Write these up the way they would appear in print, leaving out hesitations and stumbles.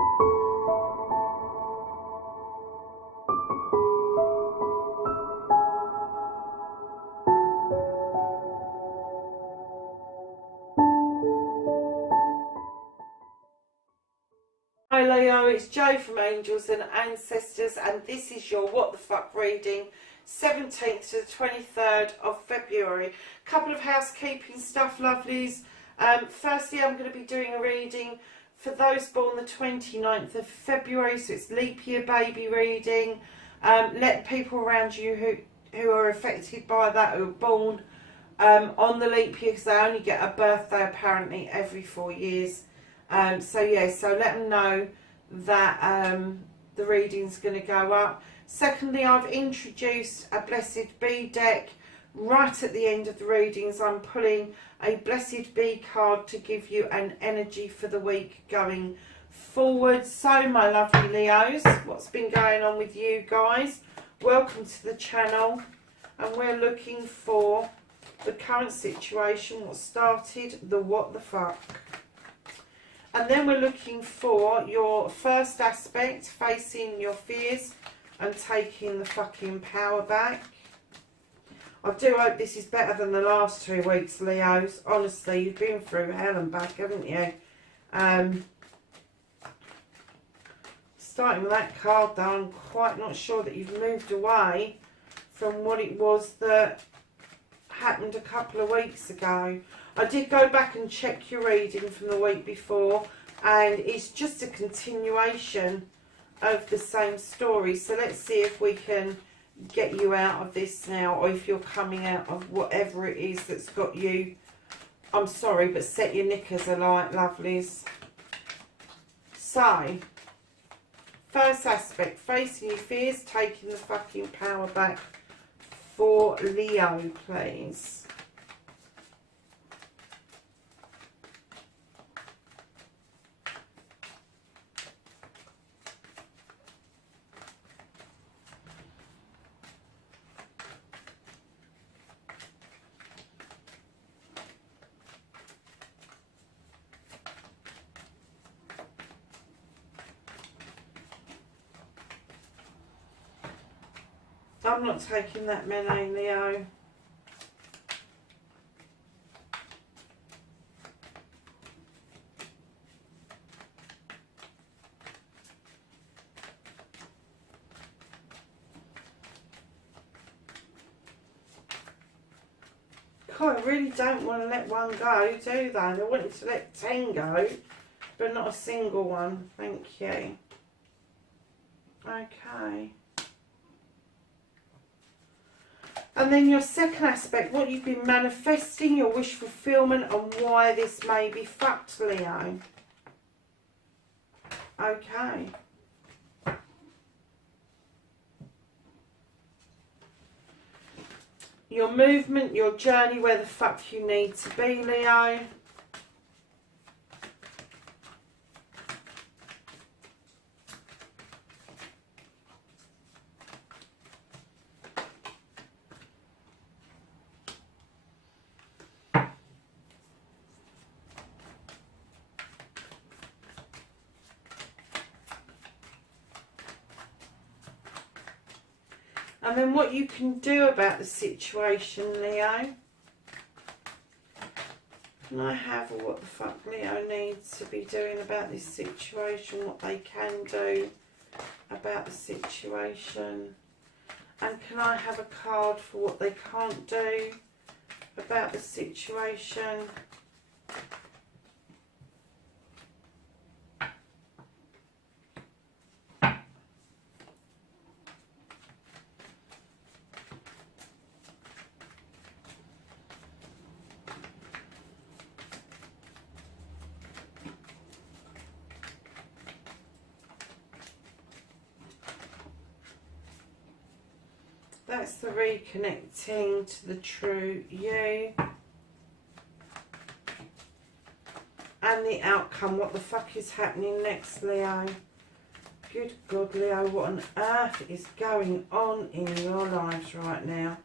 Hi Leo, it's Jo from Angels and Ancestors, and this is your What the Fuck reading, 17th to the 23rd of February. Couple of housekeeping stuff, lovelies. Firstly, I'm going to be doing a reading for those born the 29th of February, so it's leap year baby reading. Let people around you who are affected by that, who are born on the leap year, because they only get a birthday apparently every 4 years. So let them know that the reading's going to go up. Secondly, I've introduced a Blessed Bee deck. Right at the end of the readings, I'm pulling a Blessed Bee card to give you an energy for the week going forward. So, my lovely Leos, what's been going on with you guys? Welcome to the channel, and we're looking for the current situation, what started the what the fuck. And then we're looking for your first aspect, facing your fears and taking the fucking power back. I do hope this is better than the last 2 weeks, Leos. Honestly, you've been through hell and back, haven't you? Starting with that card, though, I'm quite not sure that you've moved away from what it was that happened a couple of weeks ago. I did go back and check your reading from the week before, and it's just a continuation of the same story. So let's see if we can get you out of this now, or if you're coming out of whatever it is that's got you, I'm sorry, but set your knickers alight, lovelies. So, first aspect, facing your fears, taking the fucking power back for Leo, please. I'm not taking that many, Leo. God, I really don't want to let one go, do they? I want to let 10 go, but not a single one. Thank you. Okay. And then your second aspect, what you've been manifesting, your wish fulfillment, and why this may be fucked, Leo. Okay. Your movement, your journey, where the fuck you need to be, Leo. And then what you can do about the situation, Leo. Can I have what the fuck Leo needs to be doing about this situation, what they can do about the situation? And can I have a card for what they can't do about the situation? That's the reconnecting to the true you. And the outcome. What the fuck is happening next, Leo? Good God, Leo, what on earth is going on in your lives right now?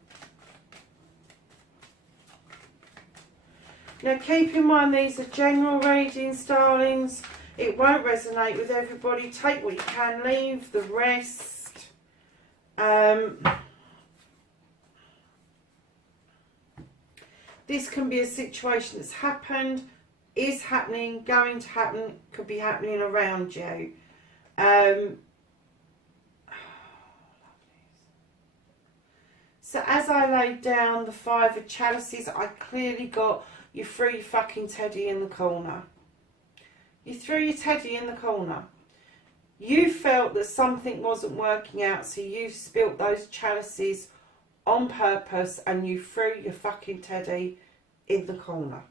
Now, keep in mind, these are general readings, darlings. It won't resonate with everybody. Take what you can, leave the rest. This can be a situation that's happened, is happening, going to happen, could be happening around you. So as I laid down the 5 of chalices, I clearly got you threw your fucking teddy in the corner. You threw your teddy in the corner. You felt that something wasn't working out, so you spilt those chalices on purpose and you threw your fucking teddy in the corner.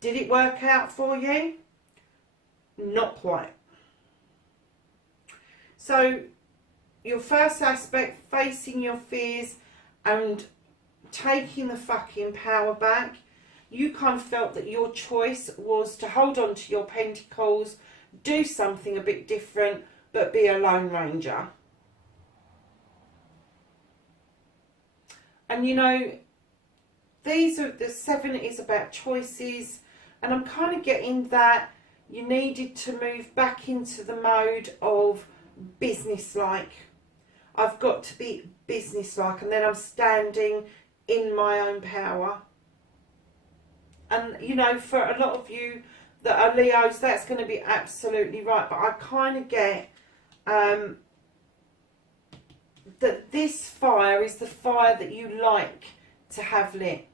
Did it work out for you? Not quite. So your first aspect, facing your fears and taking the fucking power back, you kind of felt that your choice was to hold on to your pentacles, do something a bit different, but be a lone ranger. And you know, these are the 7 is about choices, and I'm kind of getting that you needed to move back into the mode of business-like. I've got to be business-like, and then I'm standing in my own power. And you know, for a lot of you that are Leos, that's going to be absolutely right. But I kind of get that this fire is the fire that you like to have lit.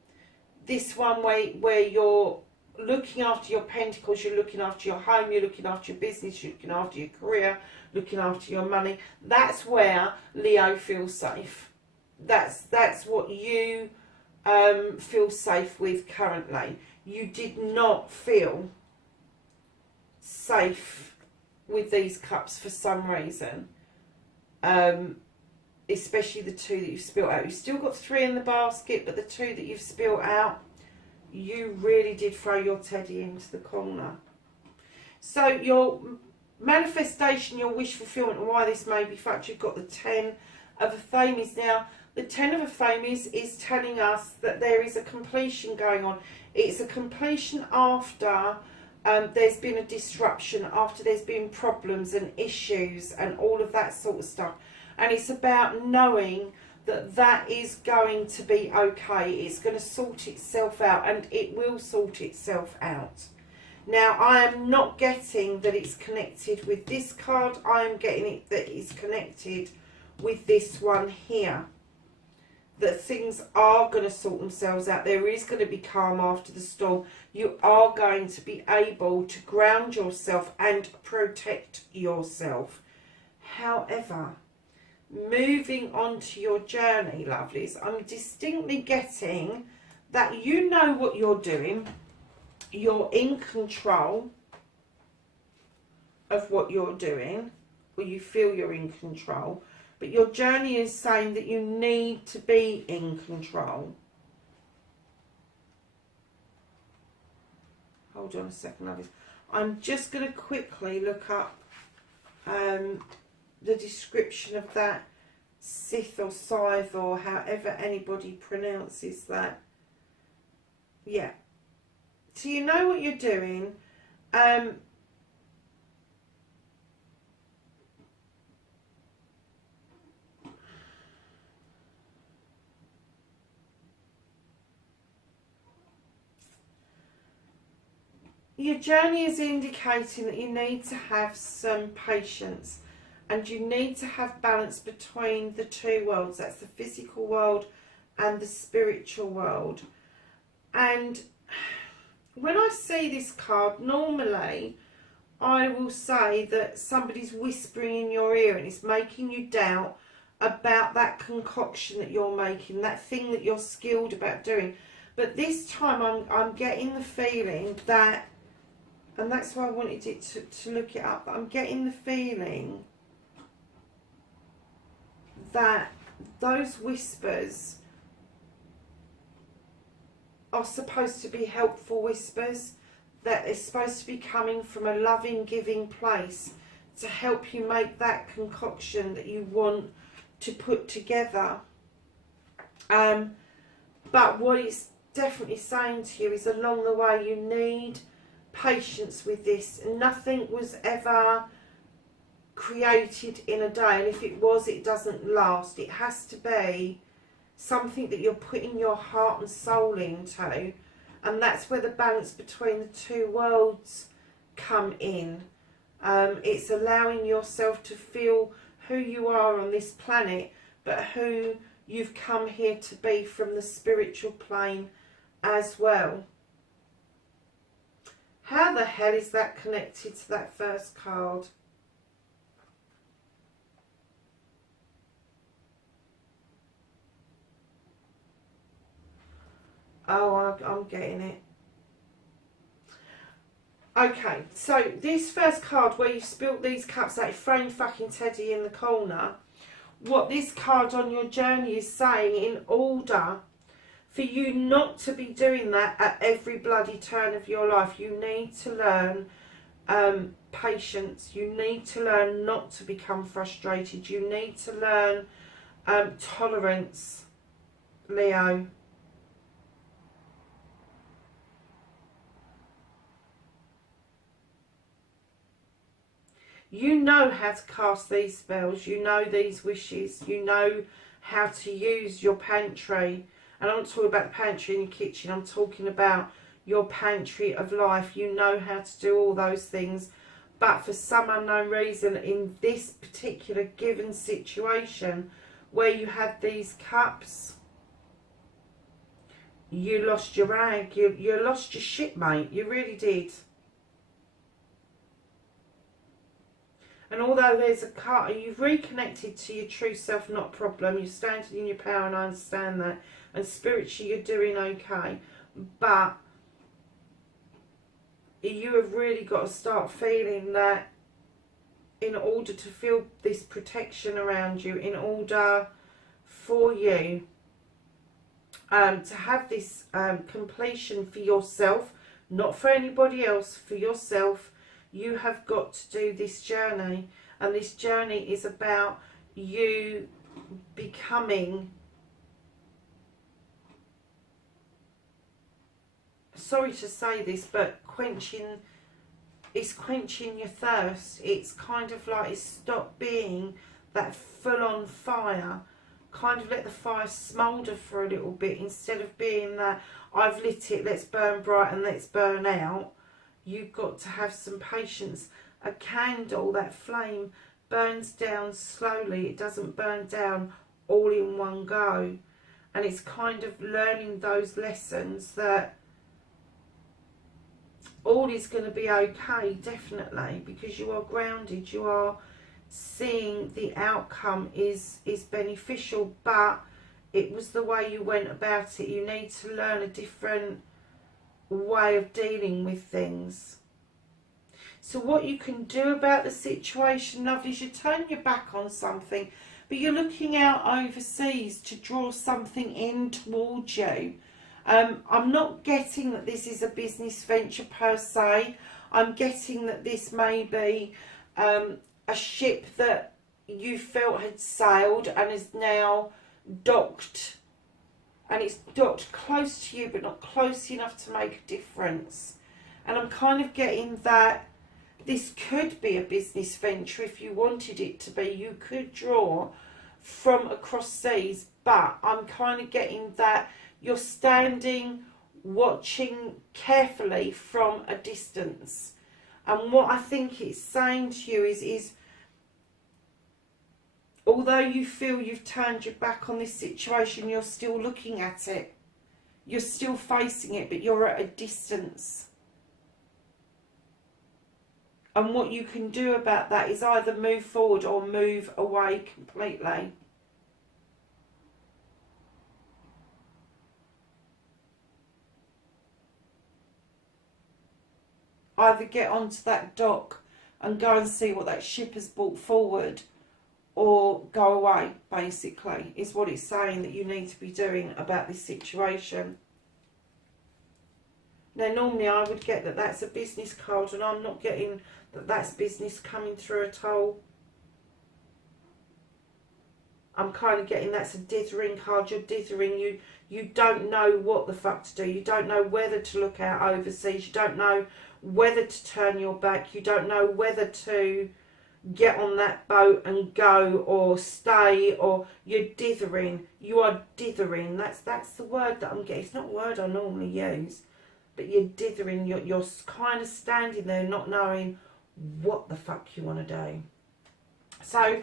This one where you're looking after your pentacles, you're looking after your home, you're looking after your business, you're looking after your career, looking after your money. That's where Leo feels safe. That's what you feel safe with currently. You did not feel safe with these cups for some reason. Especially the 2 that you've spilt out. You've still got 3 in the basket, but the 2 that you've spilt out, you really did throw your teddy into the corner. So your manifestation, your wish fulfillment, and why this may be fact, you've got the 10 of a Famies. Now, the 10 of a Famies is telling us that there is a completion going on. It's a completion after there's been a disruption, after there's been problems and issues and all of that sort of stuff. And it's about knowing that that is going to be okay. It's going to sort itself out, and it will sort itself out. Now, I am not getting that it's connected with this card. I am getting it that it's connected with this one here. That things are going to sort themselves out. There is going to be calm after the storm. You are going to be able to ground yourself and protect yourself. However, moving on to your journey, lovelies, I'm distinctly getting that you know what you're doing. You're in control of what you're doing, or you feel you're in control. But your journey is saying that you need to be in control. Hold on a second, lovelies. I'm just going to quickly look up the description of that Sith or Scythe, or however anybody pronounces that. Yeah. So you know what you're doing. Your journey is indicating that you need to have some patience, and you need to have balance between the 2 worlds. That's the physical world and the spiritual world. And when I see this card, normally I will say that somebody's whispering in your ear and it's making you doubt about that concoction that you're making, that thing that you're skilled about doing. But this time I'm getting the feeling that, and that's why I wanted it to look it up, but I'm getting the feeling that those whispers are supposed to be helpful whispers, that is supposed to be coming from a loving, giving place to help you make that concoction that you want to put together. But what it's definitely saying to you is along the way you need patience with this. Nothing was ever created in a day, and if it was, it doesn't last. It has to be something that you're putting your heart and soul into, and that's where the balance between the two worlds come in. It's allowing yourself to feel who you are on this planet, but who you've come here to be from the spiritual plane as well. How the hell is that connected to that first card? Oh, I'm getting it. Okay, so this first card where you've spilt these cups, that framed fucking teddy in the corner, what this card on your journey is saying, in order for you not to be doing that at every bloody turn of your life, you need to learn patience. You need to learn not to become frustrated. You need to learn tolerance, Leo. You know how to cast these spells, you know these wishes, you know how to use your pantry. And I'm not talking about the pantry in your kitchen, I'm talking about your pantry of life. You know how to do all those things. But for some unknown reason, in this particular given situation, where you had these cups, you lost your rag, you lost your shit, mate. You really did. And although there's a card, you've reconnected to your true self, not a problem. You're standing in your power, and I understand that. And spiritually, you're doing okay. But you have really got to start feeling that in order to feel this protection around you, in order for you to have this completion for yourself, not for anybody else, for yourself, you have got to do this journey. And this journey is about you becoming, sorry to say this, but quenching your thirst. It's kind of like, it's stop being that full-on fire. Kind of let the fire smoulder for a little bit, instead of being that I've lit it, let's burn bright and let's burn out. You've got to have some patience. A candle, that flame burns down slowly. It doesn't burn down all in one go. And it's kind of learning those lessons that all is going to be okay, definitely, because you are grounded. You are seeing the outcome is beneficial, but it was the way you went about it. You need to learn a different way of dealing with things. So what you can do about the situation, lovely, is you turn your back on something, but you're looking out overseas to draw something in towards you. I'm not getting that this is a business venture per se. I'm getting that this may be a ship that you felt had sailed and is now docked. And it's docked close to you, but not close enough to make a difference. And I'm kind of getting that this could be a business venture if you wanted it to be. You could draw from across seas, but I'm kind of getting that you're standing, watching carefully from a distance. And what I think it's saying to you is although you feel you've turned your back on this situation, you're still looking at it. You're still facing it, but you're at a distance. And what you can do about that is either move forward or move away completely. Either get onto that dock and go and see what that ship has brought forward, or go away, basically, is what it's saying that you need to be doing about this situation. Now, normally I would get that that's a business card, and I'm not getting that that's business coming through at all. I'm kind of getting that's a dithering card. You're dithering. You don't know what the fuck to do. You don't know whether to look out overseas. You don't know whether to turn your back. You don't know whether to get on that boat and go or stay, or you're dithering. You are dithering. That's the word that I'm getting. It's not a word I normally use, but you're dithering. You're kind of standing there not knowing what the fuck you want to do. So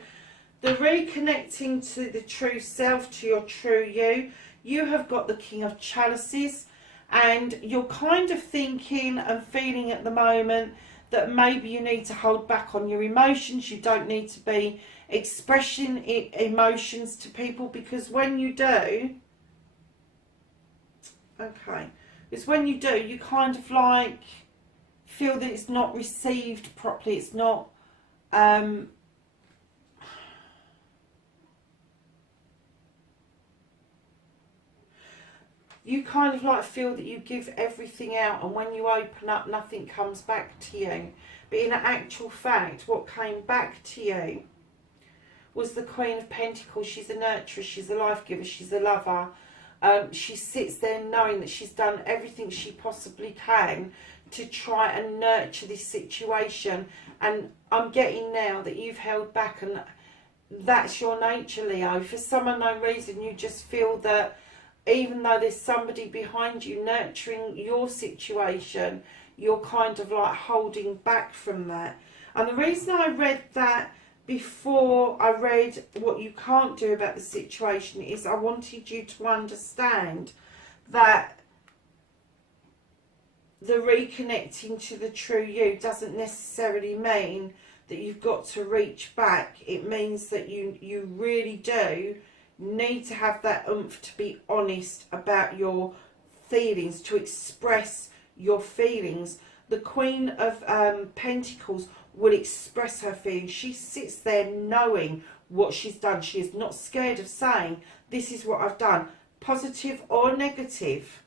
the reconnecting to the true self, to your true you have got the King of Chalices, and you're kind of thinking and feeling at the moment that maybe you need to hold back on your emotions. You don't need to be expressing emotions to people, because when you do, okay, because when you do, you kind of like feel that it's not received properly. It's not, you kind of like feel that you give everything out, and when you open up, nothing comes back to you. But in actual fact, what came back to you was the Queen of Pentacles. She's a nurturer, she's a life giver, she's a lover. She sits there knowing that she's done everything she possibly can to try and nurture this situation. And I'm getting now that you've held back, and that's your nature, Leo. For some unknown reason, you just feel that even though there's somebody behind you nurturing your situation, you're kind of like holding back from that. And the reason I read that before I read what you can't do about the situation is I wanted you to understand that the reconnecting to the true you doesn't necessarily mean that you've got to reach back. It means that you really do need to have that oomph to be honest about your feelings, to express your feelings. The Queen of Pentacles will express her feelings. She sits there knowing what she's done. She is not scared of saying, this is what I've done, positive or negative.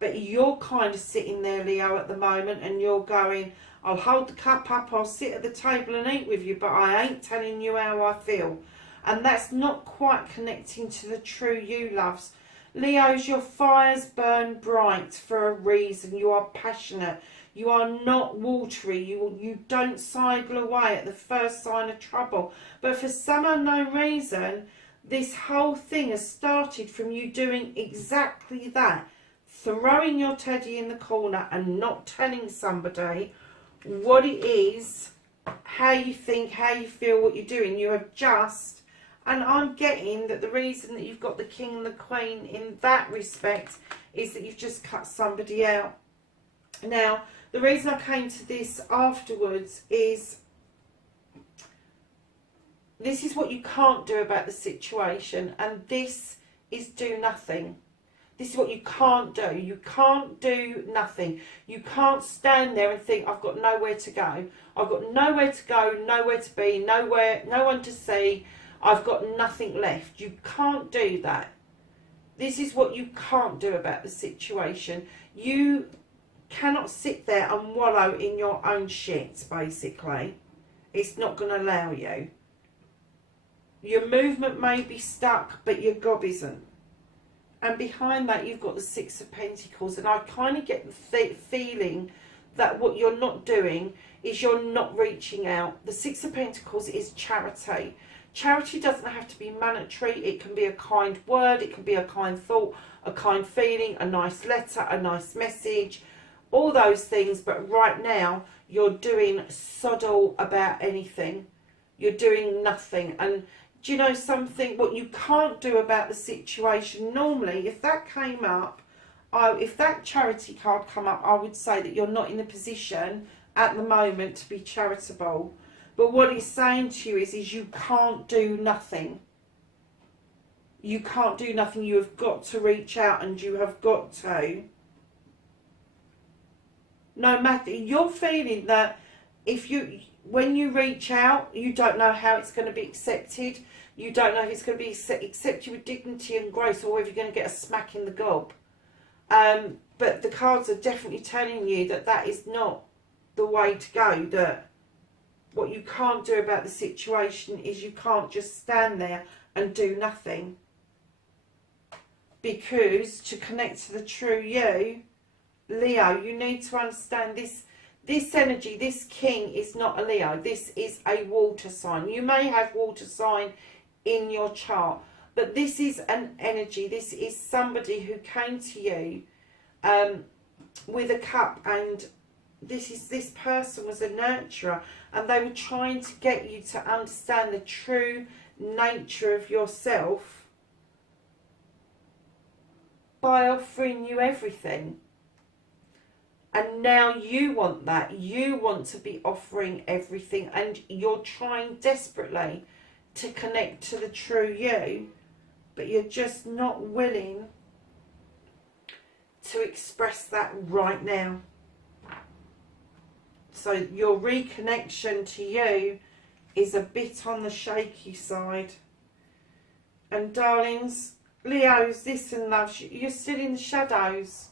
But you're kind of sitting there, Leo, at the moment, and you're going, I'll hold the cup up, I'll sit at the table and eat with you, but I ain't telling you how I feel. And that's not quite connecting to the true you, loves. Leos, your fires burn bright for a reason. You are passionate. You are not watery. You don't sidle away at the first sign of trouble. But for some unknown reason, this whole thing has started from you doing exactly that. Throwing your teddy in the corner and not telling somebody what it is, how you think, how you feel, what you're doing. You have just... And I'm getting that the reason that you've got the King and the Queen in that respect is that you've just cut somebody out. Now, the reason I came to this afterwards is this is what you can't do about the situation, and this is do nothing. This is what you can't do. You can't do nothing. You can't stand there and think, I've got nowhere to go. I've got nowhere to go, nowhere to be, nowhere, no one to see. I've got nothing left. You can't do that. This is what you can't do about the situation. You cannot sit there and wallow in your own shit, basically. It's not going to allow you. Your movement may be stuck, but your gob isn't. And behind that, you've got the Six of Pentacles. And I kind of get the feeling that what you're not doing is you're not reaching out. The Six of Pentacles is charity. Charity doesn't have to be monetary. It can be a kind word, it can be a kind thought, a kind feeling, a nice letter, a nice message, all those things. But right now, you're doing sod all about anything. You're doing nothing. And do you know something? What you can't do about the situation, normally, if that came up, if that charity card come up, I would say that you're not in the position at the moment to be charitable. But what it's saying to you is you can't do nothing. You can't do nothing. You have got to reach out, and you have got to. No matter, you're feeling that when you reach out, you don't know how it's going to be accepted. You don't know if it's going to be accepted with dignity and grace, or whether you're going to get a smack in the gob. But the cards are definitely telling you that that is not the way to go. That what you can't do about the situation is you can't just stand there and do nothing. Because to connect to the true you, Leo, you need to understand this energy, this king is not a Leo. This is a water sign. You may have water sign in your chart, but this is an energy. This is somebody who came to you with a cup, and this person was a nurturer, and they were trying to get you to understand the true nature of yourself by offering you everything. And now you want that. You want to be offering everything, and you're trying desperately to connect to the true you, but you're just not willing to express that right now. So your reconnection to you is a bit on the shaky side. And darlings, Leos, listen, loves, you're still in the shadows.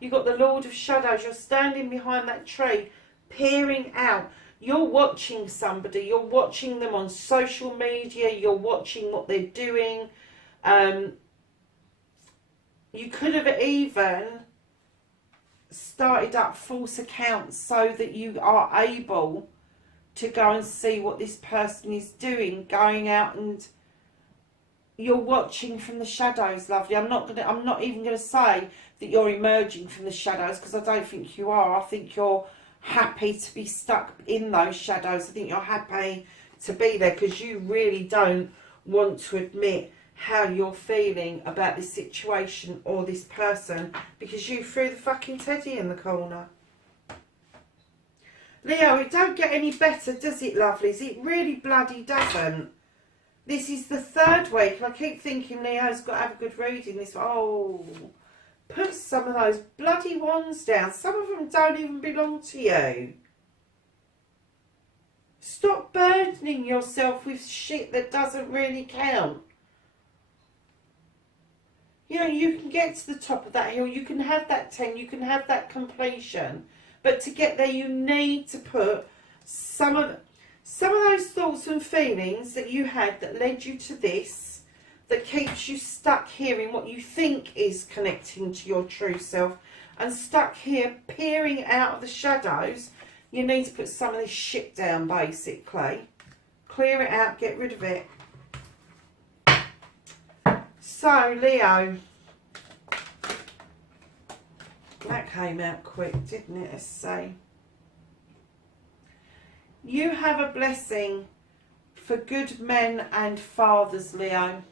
You've got the Lord of Shadows. You're standing behind that tree, peering out. You're watching somebody. You're watching them on social media. You're watching what they're doing. You could have even started up false accounts so that you are able to go and see what this person is doing, going out, and you're watching from the shadows, lovely. I'm not even gonna say that you're emerging from the shadows, because I don't think you are. I think you're happy to be stuck in those shadows. I think you're happy to be there because you really don't want to admit how you're feeling about this situation or this person, because you threw the fucking teddy in the corner. Leo, it don't get any better, does it, lovelies? It really bloody doesn't. This is the third week. I keep thinking Leo's got to have a good reading this. Oh, put some of those bloody wands down. Some of them don't even belong to you. Stop burdening yourself with shit that doesn't really count. You know, you can get to the top of that hill. You can have that 10. You can have that completion. But to get there, you need to put some of those thoughts and feelings that you had that led you to this, that keeps you stuck here in what you think is connecting to your true self, and stuck here peering out of the shadows. You need to put some of this shit down, basically. Clear it out, get rid of it. So, Leo, that came out quick, didn't it? Let's say. You have a blessing for good men and fathers, Leo.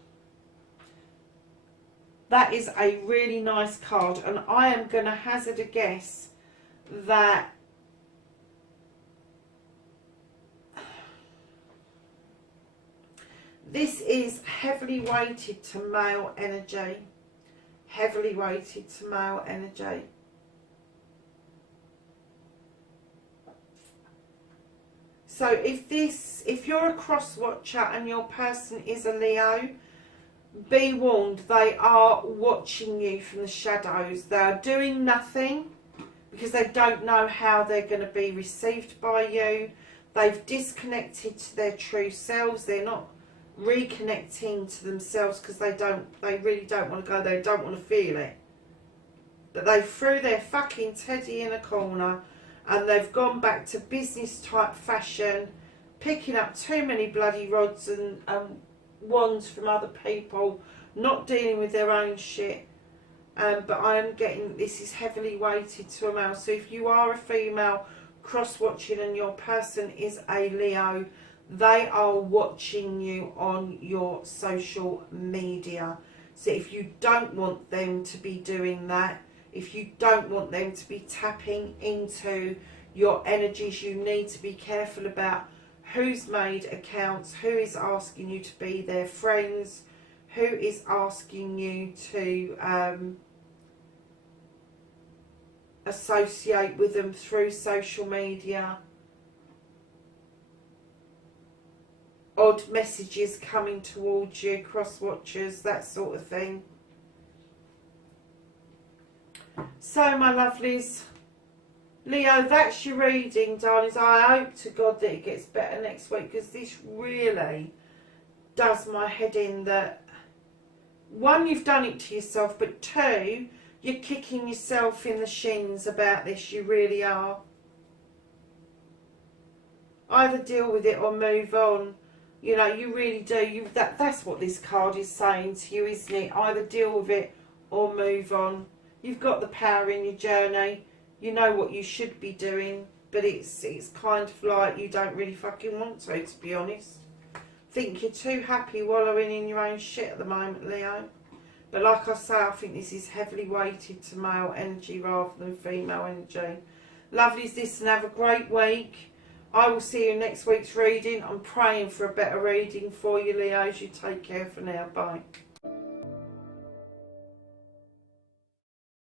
That is a really nice card, and I am going to hazard a guess that this is heavily weighted to male energy. Heavily weighted to male energy. So if you're a cross watcher and your person is a Leo, be warned, they are watching you from the shadows. They are doing nothing because they don't know how they're going to be received by you. They've disconnected to their true selves. They're not reconnecting to themselves because they really don't want to go there, don't want to feel it. But they threw their fucking teddy in a corner, and they've gone back to business type fashion, picking up too many bloody rods and wands from other people, not dealing with their own shit. But I am getting, this is heavily weighted to a male. So if you are a female cross-watching and your person is a Leo, they are watching you on your social media. So if you don't want them to be doing that, if you don't want them to be tapping into your energies, you need to be careful about who's made accounts, who is asking you to be their friends, who is asking you to associate with them through social media. Odd messages coming towards you, cross-watchers, that sort of thing. So, my lovelies, Leo, that's your reading, darlings. I hope to God that it gets better next week, because this really does my head in. That, one, you've done it to yourself, but two, you're kicking yourself in the shins about this. You really are. Either deal with it or move on. You know, you really do. That's what this card is saying to you, isn't it? Either deal with it or move on. You've got the power in your journey. You know what you should be doing, but it's kind of like you don't really fucking want to be honest. Think you're too happy wallowing in your own shit at the moment, Leo. But like I say, I think this is heavily weighted to male energy rather than female energy. Lovelies, listen, have a great week. I will see you in next week's reading. I'm praying for a better reading for you, Leos. You take care for now. Bye.